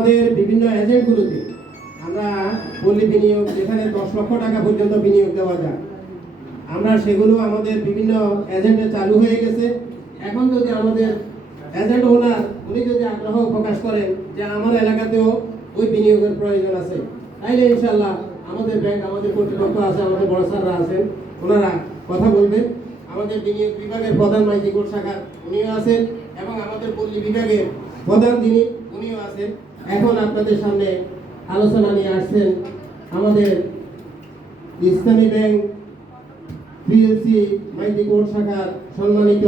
আমাদের বিভিন্ন এজেন্টগুলোতে আমরা পল্লী বিনিয়োগ যেখানে 10 লক্ষ টাকা পর্যন্ত বিনিয়োগ দেওয়া যায়, আমরা সেগুলো আমাদের বিভিন্ন এজেন্টে চালু হয়ে গেছে। এখন যদি আমাদের এজেন্ট ওনার উনি যদি আগ্রহ প্রকাশ করেন যে আমার এলাকাতেও ওই বিনিয়োগের প্রয়োজন আছে, তাইলে ইনশাল্লাহ আমাদের ব্যাংক, আমাদের কর্তৃপক্ষ আছে, আমাদের বড় স্যাররা আছেন, ওনারা কথা বলবেন। আমাদের বিনিয়োগ বিভাগের প্রধান মাইজিকোট শাখার উনিও আছেন এবং আমাদের পল্লী বিভাগের প্রধান যিনি উনিও আছেন। এখন আপনাদের সামনে আলোচনা নিয়ে আসছেন আমাদের ইসলামী ব্যাংক পিএলসি মাইজিকোট শাখার সম্মানিত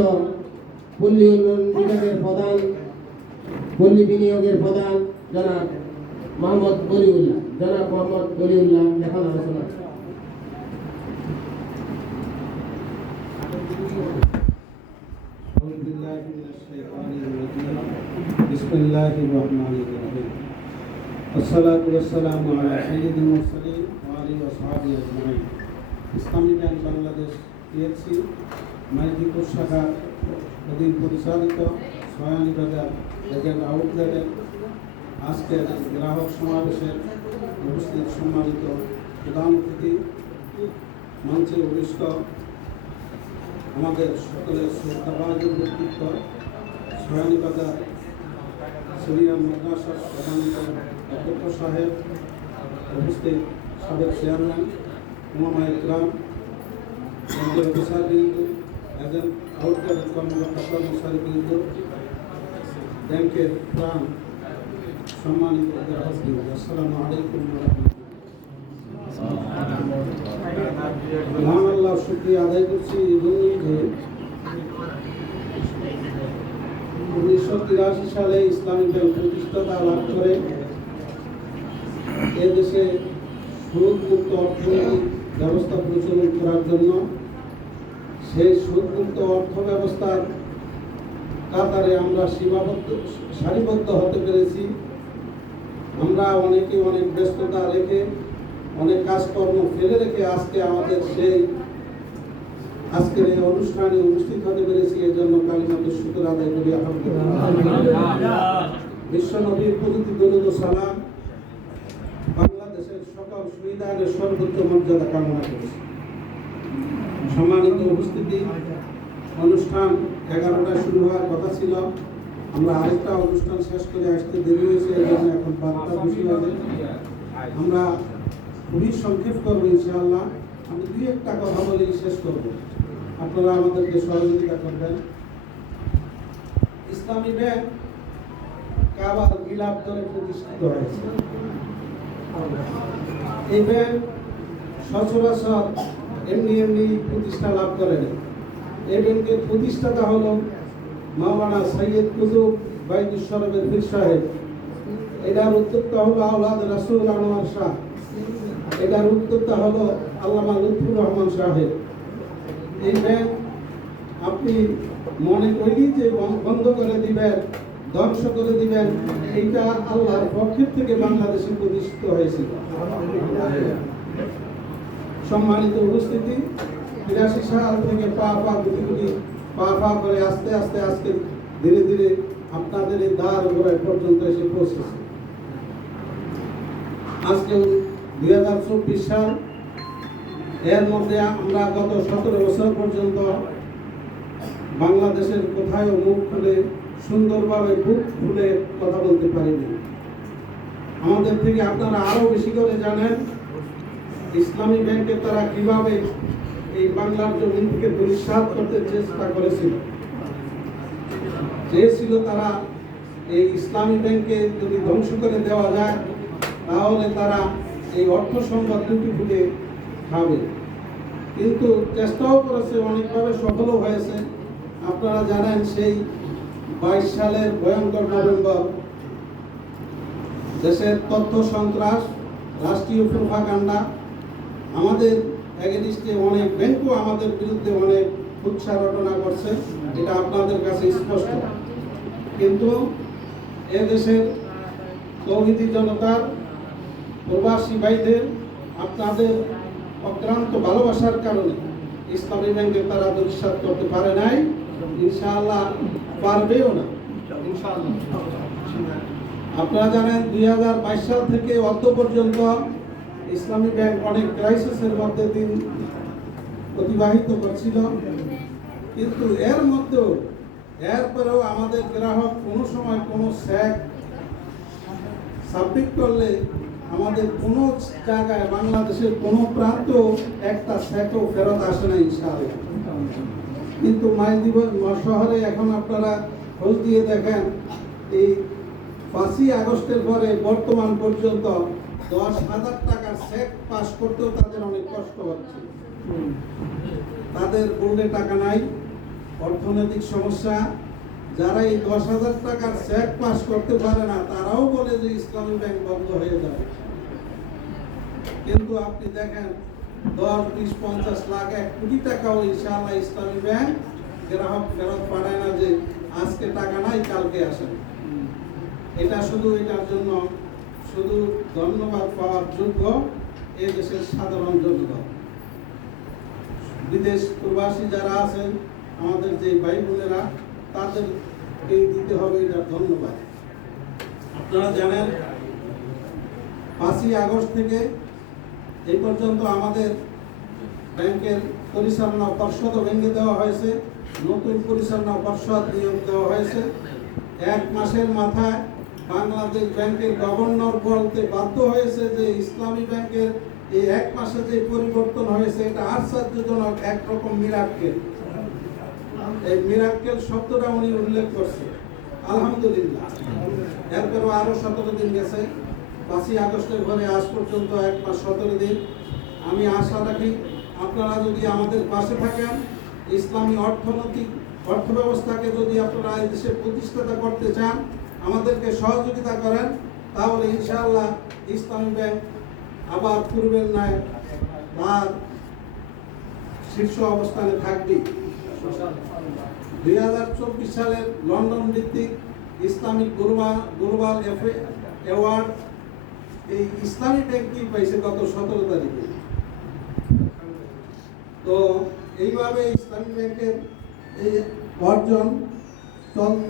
পল্লী উন্নয়ন বিভাগের প্রধান, পল্লী বিনিয়োগের প্রধান জনাব মোহাম্মদ বলিউল্লাহ। জনাব মোহাম্মদ বলিউল্লাহ এখন আলোচনা। বিসমিল্লাহির রহমানির রহিম। আসসালাতু ওয়াসসালামু আলা সাইয়্যিদিল মুরসালিন ওয়া আলিহি ওয়া সাহবিহি আজমাইন। ইসলামী ব্যাংক বাংলাদেশ পিএলসি মাইজিকোট শাখা অধীন পরিচালিত সয়ানীবাজার এজেন্ট আউটলেটের আজকের গ্রাহক সমাবেশের উপস্থিত সম্মানিত প্রধান অতিথি, মঞ্চে উপবিষ্ট আমাদের সকলের শ্রদ্ধাভাজন ব্যক্তিত্ব, সয়ানীবাজার সিনিয়র মাদ্রাসার সম্মানিত অধ্যক্ষ সাহেব, উপস্থিত সাবেক চেয়ারম্যান, উলামায়ে ইকরাম, ব্যাংকের অফিসারবৃন্দ, এজেন্ট আউটলেটের কর্মকর্তা কর্মচারীবৃন্দ, ব্যাংকের প্রাণ সম্মানিত গ্রাহকবৃন্দ, আসসালামু আলাইকুম ওয়া রাহমাতুল্লাহ। মহান আল্লাহর শুকরিয়া আদায় করছি এজন্যই যে 1983 সালে ইসলামী ব্যাংক প্রতিষ্ঠাতা লাভ করে এদেশে সুদমুক্ত অর্থনৈতিক ব্যবস্থা প্রচলন করার জন্য সেই সুদমুক্ত অর্থ ব্যবস্থার কাতারে আমরা সারিবদ্ধ হতে পেরেছি। আমরা অনেকে অনেক ব্যস্ততা রেখে, অনেক কাজকর্ম ফেলে রেখে আজকে আমাদের সেই আজকের এই অনুষ্ঠানে উপস্থিত হতে পেরেছি। এর জন্য কালিমাতুশ শুকর আদায় করি আলহামদুলিল্লাহ। বিশ্ব নবীর প্রতি দরুদ ও সালাম, বাংলাদেশের সকল শহীদের সর্বোচ্চ মর্যাদা কামনা করেছি। সম্মানিত উপস্থিতি, অনুষ্ঠান 11টায় শুরু হওয়ার কথা ছিল, আমরা আরেকটা অনুষ্ঠান শেষ করে আসতে দেরি হয়েছে, এই জন্য এখন 12টা বেশি বাজে। আমরা খুবই সংক্ষেপ করবো ইনশাআল্লাহ। আমি 2-1টা কথা বলেই শেষ করবো, আপনারা আমাদেরকে সহযোগিতা করবেন। ইসলামী ব্যাংক কাবার গিলাফ ধরে প্রতিষ্ঠিত হয়েছে। এই ব্যাংক সচরাচর এমনি প্রতিষ্ঠা লাভ করেনি। এই ব্যাংকের প্রতিষ্ঠাতা হলো মাওলানা সৈয়দ কুতুব বাইতুশ্বরবের পীর সাহেব। এটার উদ্যোক্তা হলো আওলাদ রাসূল আনোয়ার শাহ। এটার উদ্যোক্তা হলো আল্লামা লুৎফুর রহমান সাহেব। এই ব্যাংক আপনি মনে করি যে বন্ধ করে দিবেন, ধ্বংস করে দিবেন, এইটা আল্লাহর পক্ষের থেকে বাংলাদেশে প্রতিষ্ঠিত হয়েছিল। সম্মানিত উপস্থিতি, 83 সাল থেকে পা করে আস্তে আস্তে আজকে ধীরে ধীরে আপনাদের এই দ্বার গোড়ায় পর্যন্ত এসে পৌঁছেছে। আজকে 2024 সাল, এর মধ্যে আমরা গত 17 বছর পর্যন্ত বাংলাদেশের কোথাও মুখ খুলে সুন্দরভাবে বুক খুলে কথা বলতে পারিনি। আমাদের থেকে আপনারা আরো বেশি করে জানেন ইসলামী ব্যাংকে তারা কিভাবে এই বাংলার জমিন থেকে দুঃসাৎ করতে চেষ্টা করেছিল। তারা এই ইসলামী ব্যাংকে যদি ধ্বংস করে দেওয়া যায় তাহলে তারা এই অর্থ সম্পদ দুটি ফুটে খাবে। কিন্তু চেষ্টাও করেছে, অনেকভাবে সফলও হয়েছে। আপনারা জানেন সেই 22 সালের ভয়ঙ্কর নভেম্বর দেশের তথ্য সন্ত্রাস, রাষ্ট্রীয় প্রোপাগান্ডা, আমাদের এগেনিস্টে অনেক ব্যাংকও আমাদের বিরুদ্ধে অনেক কুৎসা রটনা করছে, এটা আপনাদের কাছে স্পষ্ট। কিন্তু এদেশের তৌহিদি জনতার, প্রবাসী ভাইদের আপনাদের অক্লান্ত ভালোবাসার কারণে ইসলামী ব্যাংকে তারা দুঃসাৎ করতে পারে নাই, ইনশাআল্লাহ পারবেও না। ইনশাআল্লাহ আপনারা জানেন 2022 সাল থেকে অদ্য পর্যন্ত ইসলামী ব্যাংক অনেক ক্রাইসিসের মধ্যে দিন অতিবাহিত করছিল, কিন্তু এরপরেও আমাদের গ্রাহক কোনো সময় কোনো স্যাক সাবমিট করলে আমাদের কোনো জায়গায় বাংলাদেশের কোনো প্রান্ত একটা স্যাকও ফেরত আসে না ইনশাআল্লাহ। কিন্তু মাইদিব শহরে এখন আপনারা খোঁজ দিয়ে দেখেন, এই 5ই আগস্টের পরে বর্তমান পর্যন্ত 10,000 টাকার চেক পাস করতেও তাদের অনেক কষ্ট হচ্ছে। তাদের বোর্ডে টাকা নাই, অর্থনৈতিক সমস্যা। যারা এই 10,000 টাকার চেক পাস করতে পারে না, তারাও বলে যে ইসলামী ব্যাংক বন্ধ হয়ে যাবে। কিন্তু আপনি দেখেন 10, 20, 50 লাখ 1 কোটি টাকাও ইনশাআল্লাহ ইসলামী ব্যাংক গ্রাহক ফেরত পাঠায় না যে আজকে টাকা নাই কালকে আসেন। এটা শুধু এটার জন্য শুধু ধন্যবাদ পাওয়ার যোগ্য এই দেশের সাধারণ জনতা। বিদেশ প্রবাসী যারা আছেন আমাদের যে ভাই বোনেরা, তাদেরকে দিতে হবে এটার ধন্যবাদ। আপনারা জানেন 5ই আগস্ট থেকে এই পর্যন্ত আমাদের ব্যাংকের পরিচালনা পর্ষদও ভেঙে দেওয়া হয়েছে, নতুন পরিচালনা পর্ষদ নিয়োগ দেওয়া হয়েছে। 1 মাসের মাথায় বাংলাদেশ ব্যাংকের গভর্নর বলতে বাধ্য হয়েছে যে ইসলামী ব্যাংকের এই 1 মাসে যে পরিবর্তন হয়েছে এটা আশ্চর্যজনক, একরকম মিরাক্কেল। এই মিরাক্কেল শব্দটা উনি উল্লেখ করছে, আলহামদুলিল্লাহ। এরপরও আরো 17 দিন গেছে, 5ই আগস্টের পরে আজ পর্যন্ত 1 মাস 17 দিন। আমি আশা রাখি আপনারা যদি আমাদের পাশে থাকেন, ইসলামী অর্থ ব্যবস্থাকে যদি আপনারা এই দেশে প্রতিষ্ঠাতা করতে চান, আমাদেরকে সহযোগিতা করেন, তাহলে ইনশাআল্লাহ ইসলামী ব্যাংক আবার পূর্বের ন্যায় তার শীর্ষ অবস্থানে থাকবে। 2024 সালের লন্ডন ভিত্তিক ইসলামিক গ্লোবাল অ্যাওয়ার্ড এই ইসলামী ব্যাংকই পাইছে গত 17 তারিখে। তো এইভাবে ইসলামী ব্যাংকের এই অর্জন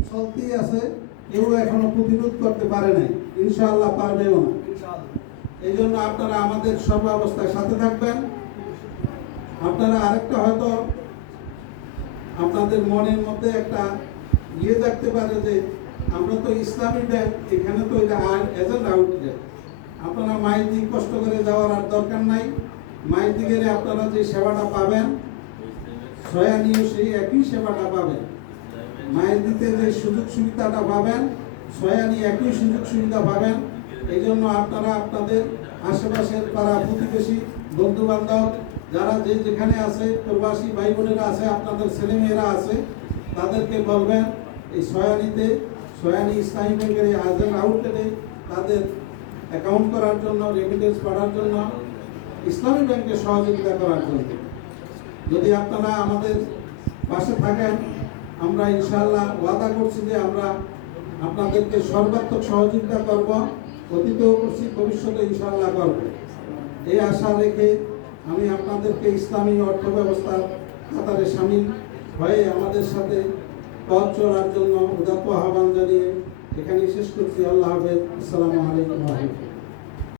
চলতেই আছে, কেউ এখনো প্রতিরোধ করতে পারে নাই, ইনশাআল্লাহ পারবেও না। এই জন্য আপনারা আমাদের সর্বাবস্থায় সাথে থাকবেন। আপনারা আরেকটা হয়তো আপনাদের মনের মধ্যে একটা থাকতে পারে যে আমরা তো ইসলামী ব্যাংক, এখানে তো এটা এজেন্ট আউটলেট। আপনারা মাইল দিকে কষ্ট করে যাওয়ার আর দরকার নাই। মাইল দিকে আপনারা যে সেবাটা পাবেন, সয়ানিও সেই একই সেবাটা পাবেন। মাইল দিতে যে সুযোগ সুবিধাটা পাবেন, সয়ানি একই সুযোগ সুবিধা পাবেন। এই জন্য আপনারা আপনাদের আশেপাশের পাড়া প্রতিবেশী, বন্ধু বান্ধব যারা যেখানে আছে, প্রবাসী ভাই বোনেরা আছে, আপনাদের ছেলেমেয়েরা আছে, তাদেরকে বলবেন এই সয়ানি ইসলামী ব্যাংকের এই এজেন্ট আউটলেটে তাদের অ্যাকাউন্ট করার জন্য, রেমিটেন্স পাঠার জন্য, ইসলামী ব্যাংকে সহযোগিতা করার জন্য। যদি আপনারা আমাদের পাশে থাকেন, আমরা ইনশাআল্লাহ ওয়াদা করছি যে আমরা আপনাদেরকে সর্বাত্মক সহযোগিতা করব, অতীতেও করছি, ভবিষ্যতে ইনশাআল্লাহ করব। এই আশা রেখে আমি আপনাদেরকে ইসলামী অর্থ ব্যবস্থার কাতারে সামিল হয়ে আমাদের সাথে পথ চলার জন্য উদাত্ত আহ্বান জানিয়ে এখানেই শেষ করছি। আল্লাহ হাফেজ। আসসালামু আলাইকুম।